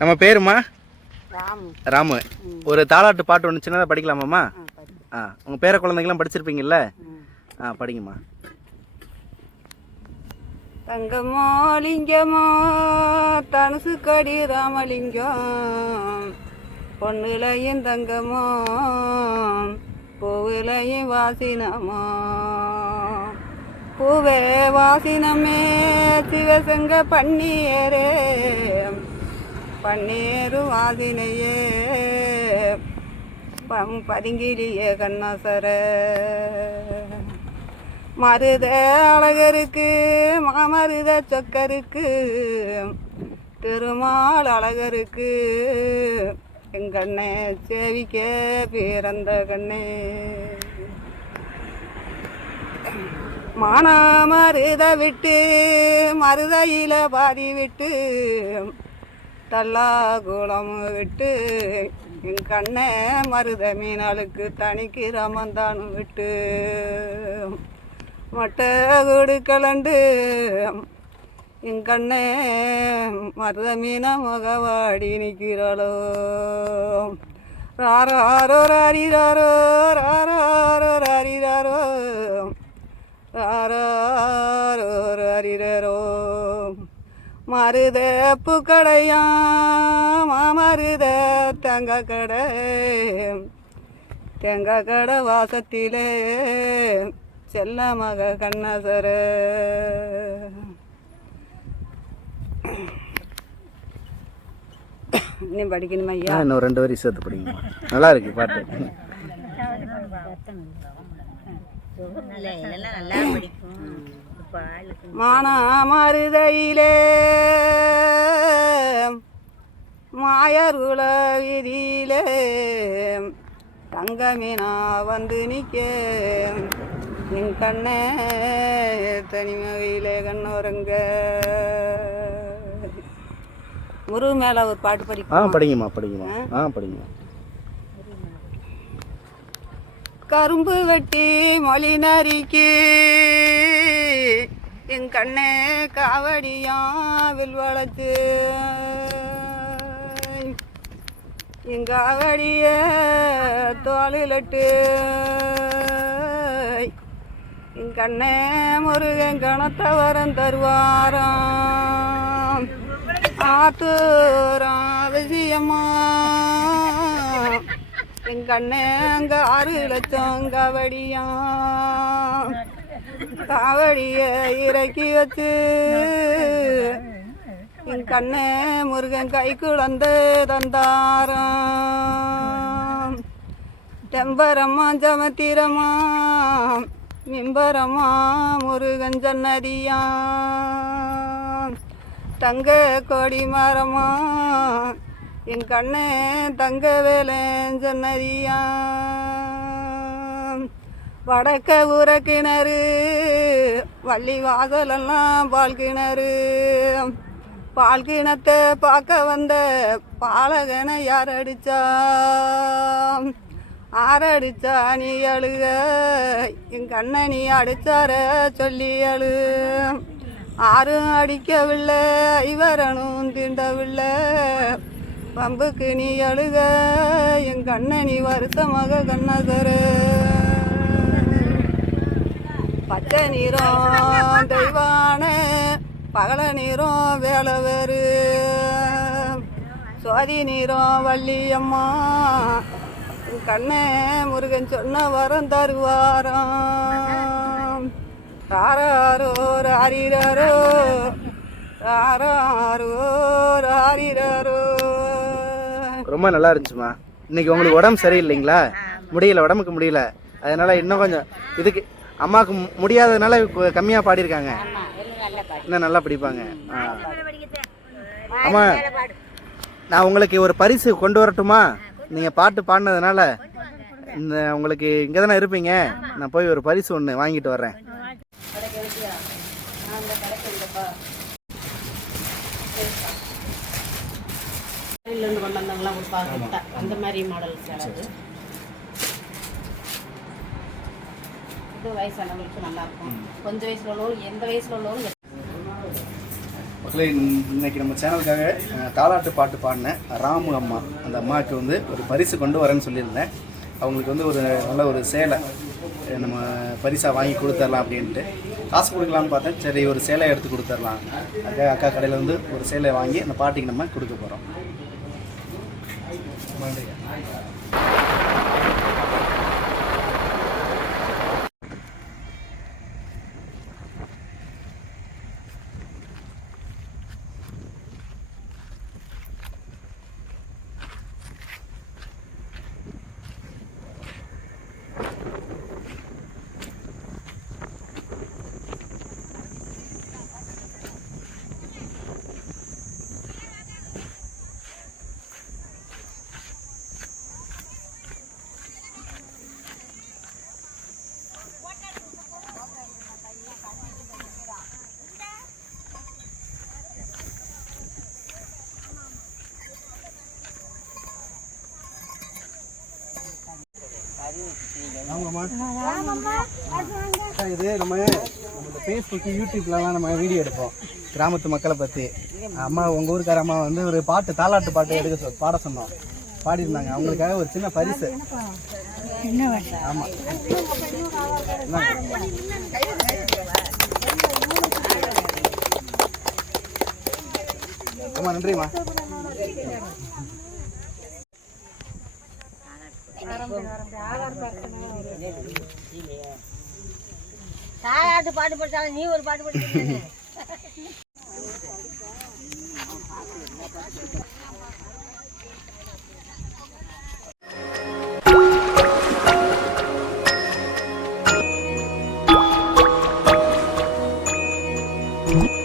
நம்ம பேருமா? ராமு. ராமு. ஒரு தாலாட்டு பாட்டு ஒன்று சின்னதாக படிக்கலாமாம்மா? உங்கள் பேர குழந்தைங்களாம் படிச்சிருப்பீங்கல்ல? படிங்கம்மா. தங்கமோ லிங்கமோ தனுசு கடி ராமலிங்கம், பொண்ணுலையும் தங்கமோ பூவிலையும் வாசினமோ, பூவே வாசினமே சிவசங்க பன்னீரே, பன்னீரு வாசினையே பதுங்கிலியே கண்ணாசர, மருத அழகருக்கு மாமருத சொக்கருக்கு, திருமால் அழகருக்கு எங்கண்ணே சேவிக்க பிறந்த கண்ணே, மானா மருத விட்டு மருதையில பாதி விட்டு, தல்லா குளம் விட்டு என் கண்ணே மருத மீனாளுக்கு தனிக்கு ரமந்தானு விட்டு, மட்டை கொடுக்கலண்டு என் கண்ணே மருத மீனா முகவாடி நிற்கிறாளோ, ராரோ ராரிராரோ ராரோ ராரிராரோ ராரோ ராரிரோ, மருத பூக்கடையா மாமருத தேங்காய் கடை, தேங்காய் கடை வாசத்திலே செல்ல மக கண்ணசர. நீ படிக்கணுமா ஐயா? இன்னும் 2 வரி சேர்த்து படிங்க. நல்லா இருக்கு பாட்டு. மானா மருதையிலே மாயருள வீதியிலே, தங்கமீனா வந்து நிற்க என் கண்ணே தனிமகையிலே கண்ணோரங்க. முருகு மேல ஒரு பாட்டு படிப்போம். படிங்கம்மா படிங்கம்மா. படிங்க. கரும்பு வெட்டி மொழி நரிக்கு என் கண்ணே காவடியா வில் வளர்த்து, என் காவடிய தோளிலட்டு என் கண்ணே முருகன் கணத்தை வரம் தருவாராம், ஆத்தூராம் விஷயமா என் கண்ணே அங்க 6 லட்சம் காவடியா, காவடிய இறக்கி வச்சு என் கண்ணே முருகன் கை குழந்தை தந்தாராம், தெம்பரம்மா ஜமத்திரமா மிம்பரம்மா முருகன் ஜன்னதியா, தங்க கொடி மரமா என் கண்ணே தங்க வேலேன் சொன்னதியா, வடக்க ஊற கிணறு வள்ளி வாசலெல்லாம் பால் கிணறு, பால் கிணத்தை பார்க்க வந்த பாலகனை யார் அடிச்சா, ஆரடிச்சா நீ அழுக என் கண்ணை நீ அடிச்சார சொல்லி அழு, ஆரும் அடிக்கவில்லை ஐவரனும் தீண்டவில்லை, பம்புக்கு நீ அழுக என் கண்ணை நீ வருத்தமாக கண்ணசர, பச்சை நீரம் தெய்வான பகல நீரம் வேலை வேறு, சுவாதி நீரம் வள்ளியம்மா என் கண்ணே முருகன் சொன்ன வரம் தருவாராம், ராரோ ராரிரோ ராரோ ராரிரோ. ரொம்ப நல்லா இருந்துச்சுமா. இன்னைக்கு உங்களுக்கு உடம்பு சரியில்லைங்களா? முடியல, உடம்புக்கு முடியல, அதனால இன்னும் கொஞ்சம் இதுக்கு அம்மாவுக்கு முடியாததுனால கம்மியாக பாடியிருக்காங்க. இன்னும் நல்லா படிப்பாங்க. அம்மா நான் உங்களுக்கு ஒரு பரிசு கொண்டு வரட்டுமா? நீங்கள் பாட்டு பாடினதுனால இந்த உங்களுக்கு இங்கே தானே இருப்பீங்க, நான் போய் ஒரு பரிசு ஒன்று வாங்கிட்டு வர்றேன். கொண்டு வந்தவங்களாம் கொடுப்பாங்க அந்த மாதிரி மாடல் சார். இது வயசானவங்களுக்கு நல்லா இருக்கும். கொஞ்சம் வயசுல உள்ளவங்க எந்த வயசுல உள்ளவங்க மக்களே, இன்னைக்கு நம்ம சேனலுக்காக தாலாட்டு பாட்டு பாடின ராமு அம்மா, அந்த அம்மாவுக்கு வந்து ஒரு பரிசு கொண்டு வரேன்னு சொல்லியிருந்தேன். அவங்களுக்கு வந்து ஒரு நல்ல ஒரு சேலை நம்ம பரிசாக வாங்கி கொடுத்துர்லாம் அப்படின்ட்டு காசு கொடுக்கலான்னு பார்த்தேன். சரி, ஒரு சேலை எடுத்து கொடுத்துர்லாம். அக்கா கடையில் வந்து ஒரு சேலை வாங்கி அந்த பாட்டிக்கு நம்ம கொடுக்க போகிறோம். இது நம்ம ஃபேஸ்புக் யூடியூப்லலாம் நம்ம வீடியோ எடுப்போம் கிராமத்து மக்களை பற்றி. அம்மா, உங்கள் ஊருக்கார அம்மா வந்து ஒரு பாட்டு, தாலாட்டு பாட்டு பாட சொன்னோம், பாடியிருந்தாங்க. அவங்களுக்காக ஒரு சின்ன பரிசு. ஆமாம், ஆமாம், நன்றிம்மா. தாயாட்டு பாட்டு படிச்சாலும் நீ ஒரு பாட்டு படிச்சு Mm-hmm.